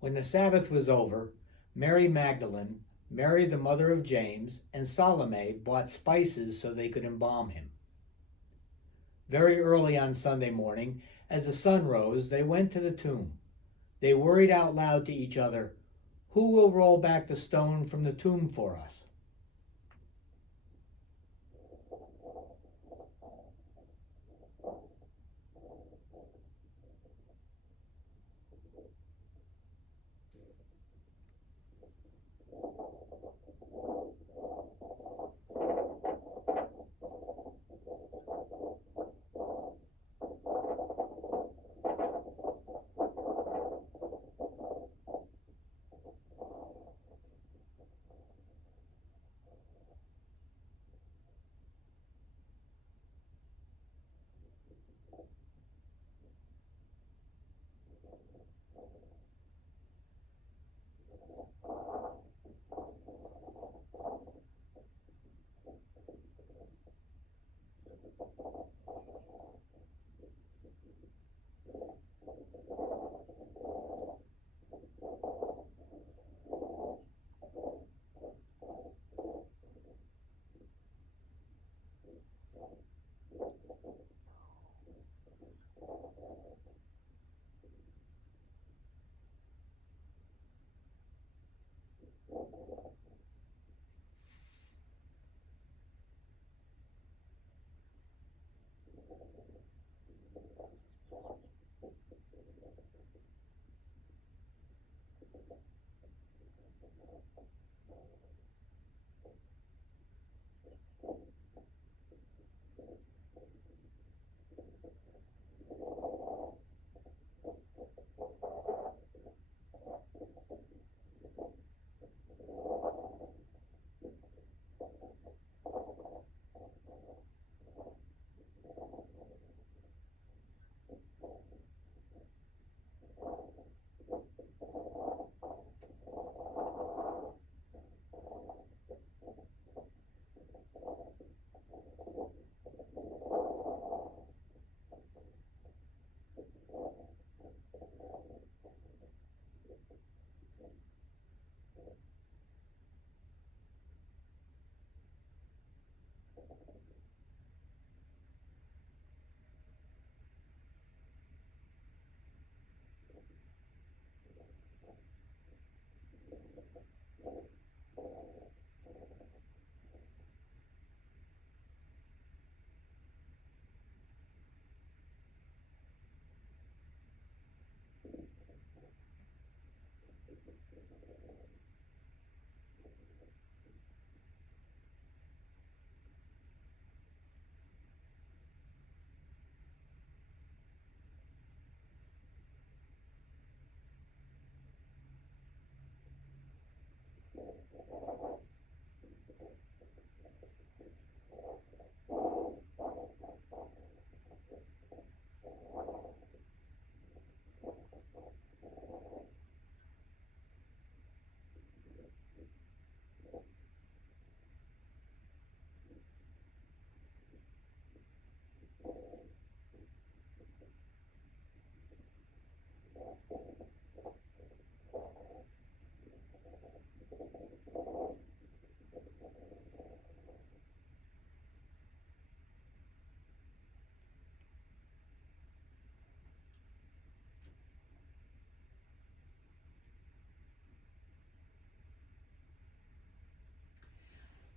When the Sabbath was over, Mary Magdalene, Mary the mother of James, and Salome bought spices so they could embalm him. Very early on Sunday morning, as the sun rose, they went to the tomb. They worried out loud to each other, "Who will roll back the stone from the tomb for us?"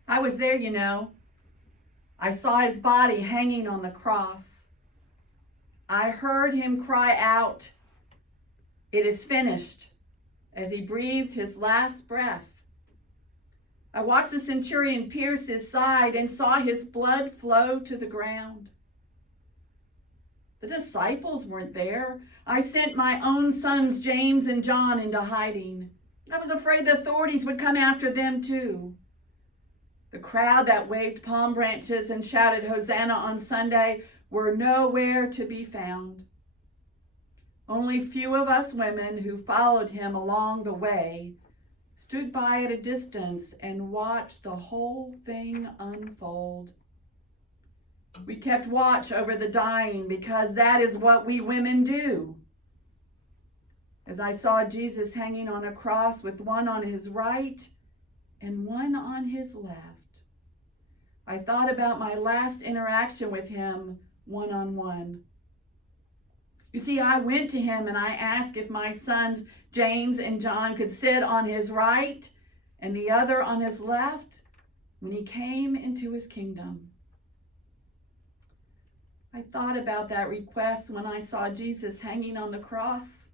I was there, you know. I saw his body hanging on the cross. I heard him cry out, "It is finished," as he breathed his last breath. I watched the centurion pierce his side and saw his blood flow to the ground. The disciples weren't there. I sent my own sons, James and John, into hiding. I was afraid the authorities would come after them too. The crowd that waved palm branches and shouted Hosanna on Sunday were nowhere to be found. Only few of us women who followed him along the way stood by at a distance and watched the whole thing unfold. We kept watch over the dying because that is what we women do. as I saw Jesus hanging on a cross with one on his right and one on his left. I thought about my last interaction with him one-on-one. You see, I went to him and I asked if my sons James and John could sit on his right and the other on his left when he came into his kingdom. I thought about that request when I saw Jesus hanging on the cross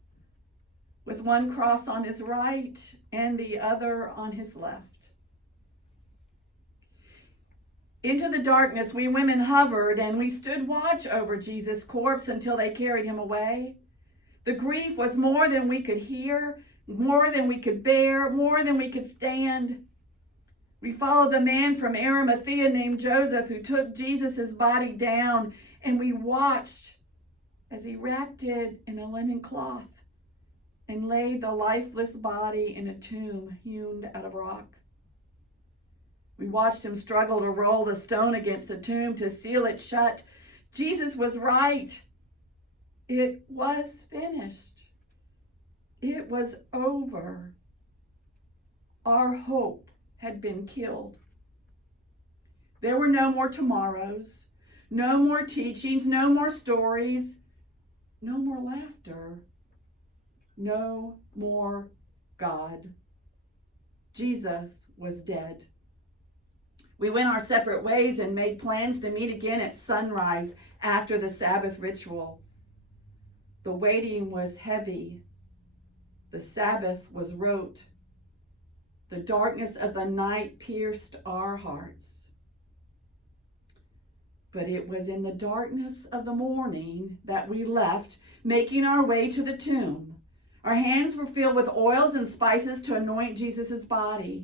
with one cross on his right and the other on his left. Into the darkness, we women hovered and we stood watch over Jesus' corpse until they carried him away. The grief was more than we could hear, more than we could bear, more than we could stand. We followed the man from Arimathea named Joseph who took Jesus' body down, and we watched as he wrapped it in a linen cloth and laid the lifeless body in a tomb hewn out of rock. We watched him struggle to roll the stone against the tomb to seal it shut. Jesus was right. It was finished. It was over. Our hope had been killed. There were no more tomorrows, no more teachings, no more stories, no more laughter, no more God. Jesus was dead. We went our separate ways and made plans to meet again at sunrise after the Sabbath ritual. The waiting was heavy. The Sabbath was rote. The darkness of the night pierced our hearts. But it was in the darkness of the morning that we left, making our way to the tomb. Our hands were filled with oils and spices to anoint Jesus' body.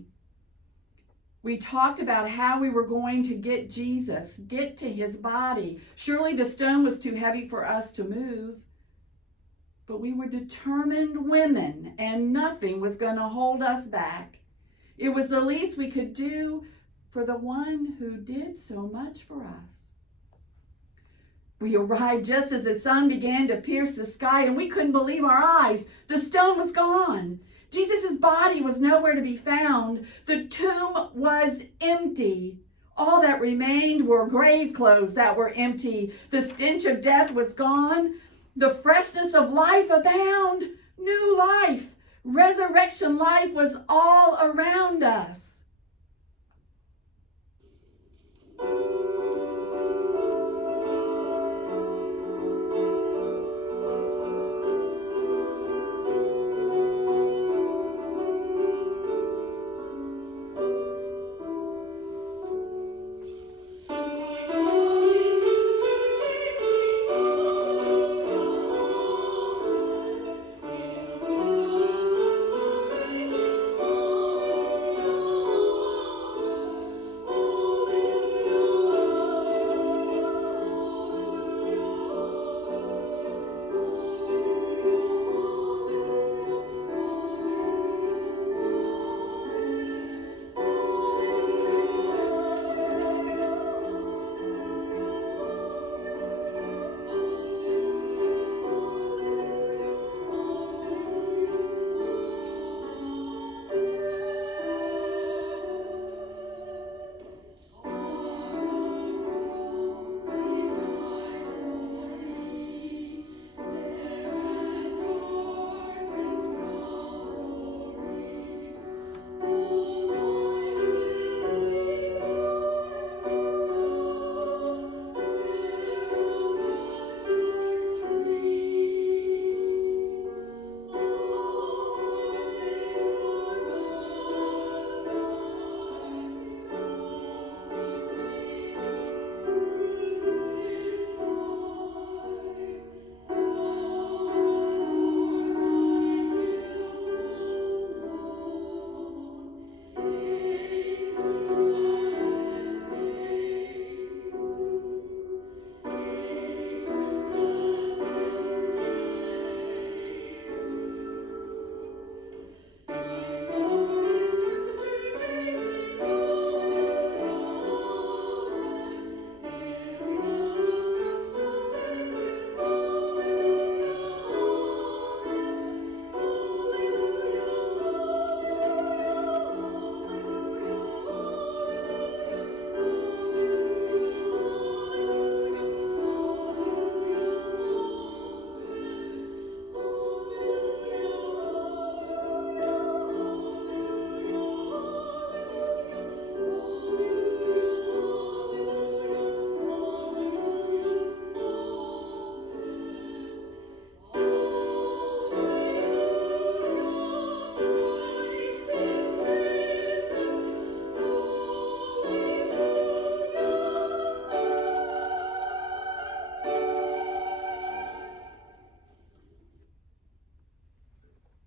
We talked about how we were going to get Jesus, get to his body. Surely the stone was too heavy for us to move. But we were determined women, and nothing was going to hold us back. It was the least we could do for the one who did so much for us. We arrived just as the sun began to pierce the sky, and we couldn't believe our eyes. The stone was gone. Jesus' body was nowhere to be found. The tomb was empty. All that remained were grave clothes that were empty. The stench of death was gone. The freshness of life abound. New life, resurrection life was all around us.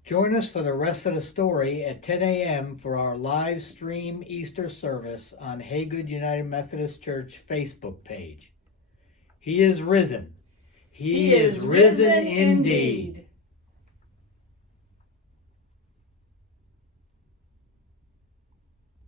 Join us for the rest of the story at 10 a.m. for our live stream Easter service on Haygood United Methodist Church Facebook page. He is risen. He is risen indeed.